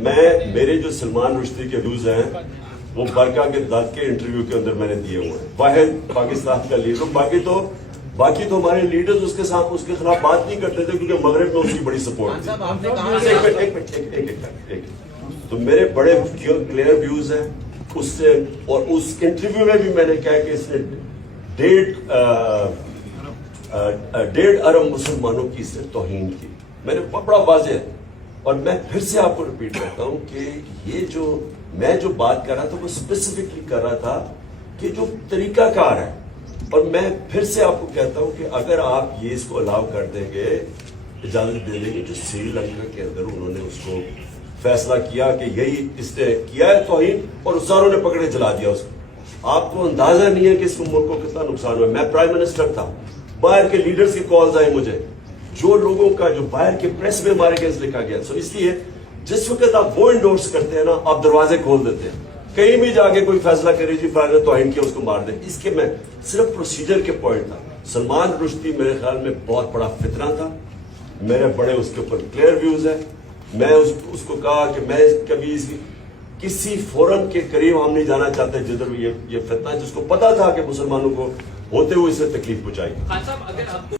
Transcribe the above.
میرے جو سلمان رشدی کے ویوز ہیں وہ برقع کے داد کے انٹرویو کے اندر میں نے دیے ہوئے ہیں. واحد پاکستان کا لیڈر. باقی تو ہمارے لیڈرز اس کے خلاف بات نہیں کرتے تھے کیونکہ مغرب میں اس کی بڑی سپورٹ تھی. تو میرے بڑے کلیئر ویوز ہیں اس سے. اور اس انٹرویو میں بھی میں نے کہا کہ اس نے 1.5 ارب مسلمانوں کی اس سے توہین کی. میں نے بڑا واضح ہے. اور میں پھر سے آپ کو ریپیٹ کرتا ہوں کہ یہ میں جو بات کر رہا تھا وہ اسپیسیفکلی کر رہا تھا کہ جو طریقہ کار ہے. اور میں پھر سے آپ کو کہتا ہوں کہ اگر آپ یہ اس کو الاؤ کر دیں گے, اجازت دے دیں گے, جو سری لنکا کے اندر انہوں نے اس کو فیصلہ کیا کہ یہی اس نے کیا ہے توہین اور ہزاروں نے پکڑے چلا دیا اس کو. آپ کو اندازہ نہیں ہے کہ اس ملک کو کتنا نقصان ہوا. میں پرائم منسٹر تھا, باہر کے لیڈرز کی کالز آئے مجھے, جو لوگوں کا جو باہر کے پریس میں ہمارے کیس لکھا گیا. سو اس لیے جس وقت آپ وہ انڈورس کرتے ہیں نا, آپ دروازے کھول دیتے ہیں. کہیں بھی جا کے کوئی فیصلہ کرے جی فلاں نے توہین کیا اس کو مار دیں. اس کے میں صرف پروسیجر کے پوائنٹ تھا. سلمان رشدی میرے خیال میں بہت بڑا فتنہ تھا. میرے بڑے اس کے اوپر کلیئر ویوز ہیں. میں اس کو کہا کہ میں کبھی کسی فورم کے قریب ہم نہیں جانا چاہتے جدھر یہ فتنہ, جس کو پتا تھا کہ مسلمانوں کو ہوتے ہوئے اسے تکلیف پہنچائی.